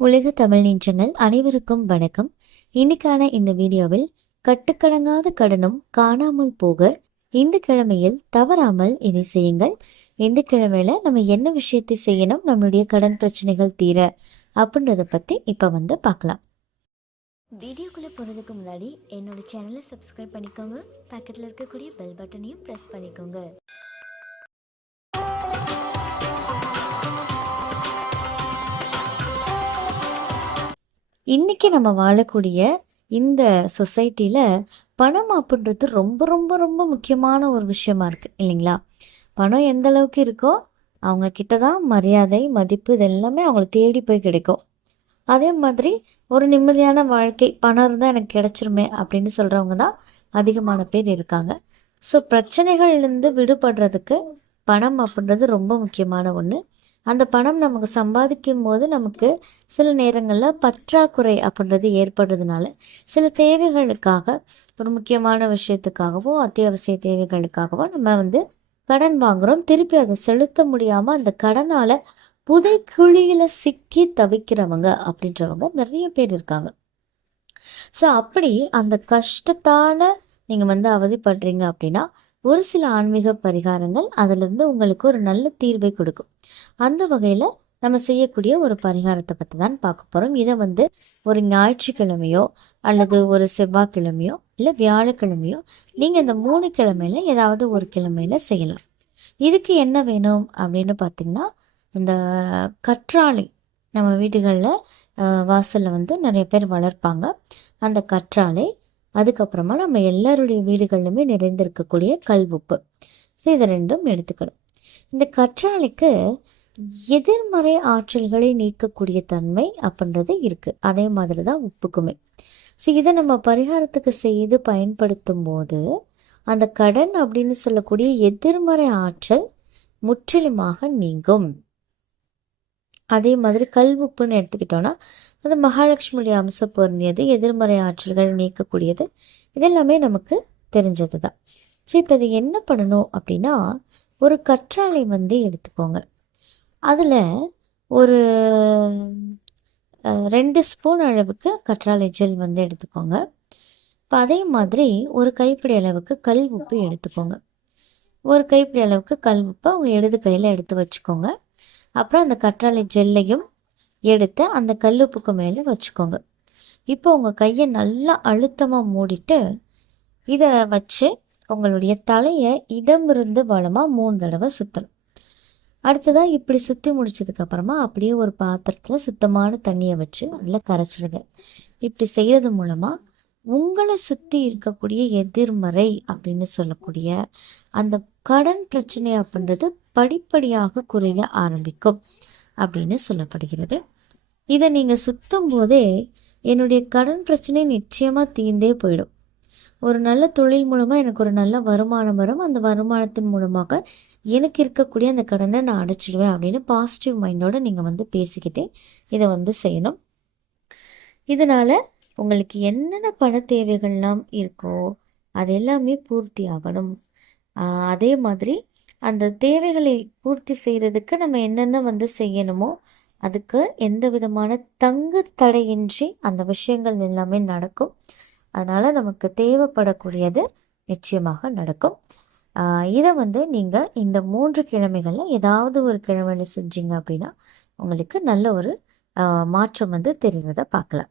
உலக தமிழ் நெஞ்சங்கள் அனைவருக்கும் வணக்கம். இன்னைக்கான இந்த வீடியோவில் கட்டுக்கடங்காத கடனும் காணாமல் போக இந்த கிழமையில் தவறாமல் இதை செய்யுங்கள். இந்த கிழமையில நம்ம என்ன விஷயத்தை செய்யணும் நம்மளுடைய கடன் பிரச்சனைகள் தீர அப்படின்றத பத்தி இப்ப வந்து பார்க்கலாம். வீடியோக்குள்ளே போகிறதுக்கு முன்னாடி என்னோட சேனலை சப்ஸ்கிரைப் பண்ணிக்கோங்க. பக்கத்தில் இருக்கக்கூடிய பெல் பட்டனையும் ப்ரெஸ் பண்ணிக்கோங்க. இன்னைக்கு நம்ம வாழக்கூடிய இந்த சொசைட்டியில் பணம் அப்படின்றது ரொம்ப ரொம்ப ரொம்ப முக்கியமான ஒரு விஷயமா இருக்கு இல்லைங்களா? பணம் எந்த அளவுக்கு இருக்கோ அவங்க கிட்ட தான் மரியாதை மதிப்பு இது எல்லாமே அவங்கள தேடி போய் கிடைக்கும். அதே மாதிரி ஒரு நிம்மதியான வாழ்க்கை பணம் இருந்தால் எனக்கு கிடைச்சிருமே அப்படின்னு சொல்கிறவங்க தான் அதிகமான பேர் இருக்காங்க. ஸோ பிரச்சனைகள்லேருந்து விடுபடுறதுக்கு பணம் அப்படின்றது ரொம்ப முக்கியமான ஒன்று அந்த பணம் நமக்கு சம்பாதிக்கும் போது நமக்கு சில நேரங்களில் பற்றாக்குறை அப்படின்றது ஏற்படுறதுனால சில தேவைகளுக்காக ஒரு முக்கியமான விஷயத்துக்காகவோ அத்தியாவசிய தேவைகளுக்காகவோ நம்ம வந்து கடன் வாங்குகிறோம் திருப்பி அதை செலுத்த முடியாமல் அந்த கடனால் புதை குழியில் சிக்கி தவிக்கிறவங்க அப்படின்றவங்க நிறைய பேர் இருக்காங்க. ஸோ அப்படி அந்த கஷ்டத்தான நீங்கள் வந்து அவதிப்படுறீங்க அப்படின்னா ஒரு சில ஆன்மீக பரிகாரங்கள் அதிலிருந்து உங்களுக்கு ஒரு நல்ல தீர்வை கொடுக்கும். அந்த வகையில் நம்ம செய்யக்கூடிய ஒரு பரிகாரத்தை பற்றி தான் பார்க்க போகிறோம் இதை வந்து ஒரு ஞாயிற்றுக்கிழமையோ அல்லது ஒரு செவ்வாய்க்கிழமையோ இல்லை வியாழக்கிழமையோ நீங்கள் இந்த மூணு கிழமையில ஏதாவது ஒரு கிழமையில செய்யலாம். இதுக்கு என்ன வேணும் அப்படின்னு பார்த்தீங்கன்னா இந்த கற்றாழை நம்ம வீடுகளில் வாசலில் வந்து நிறைய பேர் வளர்ப்பாங்க. அந்த கற்றாழை அதுக்கப்புறமா நம்ம எல்லாருடைய வீடுகளிலுமே நிறைந்திருக்கக்கூடிய கல்வுப்பு ஸோ இதை ரெண்டும் எடுத்துக்கணும். இந்த கற்றாழைக்கு எதிர்மறை ஆற்றல்களை நீக்கக்கூடிய தன்மை அப்படின்றது இருக்குது அதே மாதிரி தான் உப்புக்குமே. ஸோ இதை நம்ம பரிகாரத்துக்கு செய்து பயன்படுத்தும் போது அந்த கடன் அப்படின்னு சொல்லக்கூடிய எதிர்மறை ஆற்றல் முற்றிலுமாக நீங்கும். அதே மாதிரி கல்வுப்புன்னு எடுத்துக்கிட்டோன்னா அது மகாலட்சுமியுடைய அம்சம் பொருந்தியது எதிர்மறை ஆற்றல்கள் நீக்கக்கூடியது. இதெல்லாமே நமக்கு தெரிஞ்சது தான் ஸோ இப்போ இது என்ன பண்ணணும் அப்படின்னா ஒரு கற்றாழை வந்து எடுத்துக்கோங்க. அதில் ஒரு ரெண்டு ஸ்பூன் அளவுக்கு கற்றாழை ஜெல் வந்து எடுத்துக்கோங்க. இப்போ அதே மாதிரி ஒரு கைப்பிடி அளவுக்கு கல் உப்பு எடுத்துக்கோங்க. ஒரு கைப்பிடி அளவுக்கு கல் உப்பை உங்கள் இடது கையில் எடுத்து வச்சுக்கோங்க. அப்புறம் அந்த கற்றாழை ஜெல்லையும் எடுத்து அந்த கல்லுப்புக்கு மேலே வச்சுக்கோங்க. இப்போ உங்கள் கையை நல்லா அழுத்தமாக மூடிட்டு இதை வச்சு உங்களுடைய தலையை இடமிருந்து வளமாக மூணு தடவை சுற்றணும் அடுத்ததாக இப்படி சுற்றி முடிச்சதுக்கப்புறமா அப்படியே ஒரு பாத்திரத்தில் சுத்தமான தண்ணியை வச்சு அதில் கரைச்சிடுங்க. இப்படி செய்கிறது மூலமாக உங்களை சுற்றி இருக்கக்கூடிய எதிர்மறை அப்படின்னு சொல்லக்கூடிய அந்த கடன் பிரச்சனை அப்படின்றது படிப்படியாக குறைய ஆரம்பிக்கும் அப்படின்னு சொல்லப்படுகிறது. இதை நீங்கள் சுத்தும் போதே என்னுடைய கடன் பிரச்சனை நிச்சயமாக தீர்ந்தே போயிடும். ஒரு நல்ல தொழில் மூலமாக எனக்கு ஒரு நல்ல வருமானம் வரும். அந்த வருமானத்தின் மூலமாக எனக்கு இருக்கக்கூடிய அந்த கடனை நான் அடைச்சிடுவேன் அப்படின்னு பாசிட்டிவ் மைண்டோடு நீங்கள் வந்து பேசிக்கிட்டே இதை வந்து செய்யணும். இதனால் உங்களுக்கு என்னென்ன பண தேவைகள்லாம் இருக்கோ அது எல்லாமே பூர்த்தி ஆகணும். அதே மாதிரி அந்த தேவைகளை பூர்த்தி செய்கிறதுக்கு நம்ம என்னென்ன வந்து செய்யணுமோ அதுக்கு எந்த விதமான தங்கு தடையின்றி அந்த விஷயங்கள் எல்லாமே நடக்கும். அதனால் நமக்கு தேவைப்படக்கூடியது நிச்சயமாக நடக்கும். இதை வந்து நீங்கள் இந்த மூன்று கிழமைகளில் ஏதாவது ஒரு கிழமையில் செஞ்சீங்க அப்படின்னா உங்களுக்கு நல்ல ஒரு மாற்றம் வந்து தெரிகிறத பார்க்கலாம்.